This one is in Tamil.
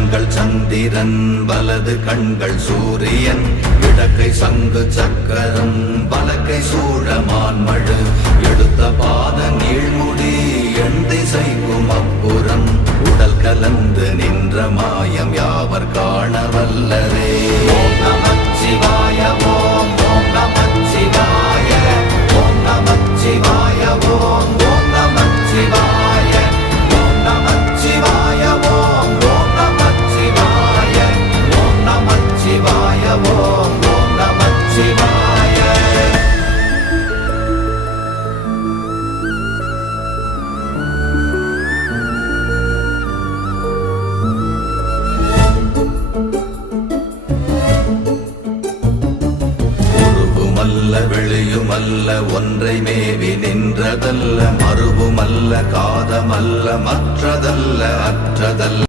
கண்கள் சந்திரன் வலது கண்கள் சூரியன் இடக்கை சங்கு சக்கரம் வலக்கை சூழமான்மழு எடுத்த பாத நீழ்முடி எண் திசைக்கும் அப்புறம் உடல் கலந்து நின்ற மாயம் யாவர் காண வல்லரே. ஓம் நமச்சிவாய ஓம் ஓம் நமச்சிவாய ஓம் நமச்சிவாய ஓம் ஓம் நமச்சிவாய ஓம் நமச்சிவாய ஓம் ஓம் நமச்சிவாய ஓம் நமச்சிவாய ஓம் ஓம் நமச்சிவாய. உருவுமல்ல வெளியுமல்ல ஒன்றை மேவி நின்றதல்ல மறுவுமல்ல காதமல்ல மற்றதல்ல அற்றதல்ல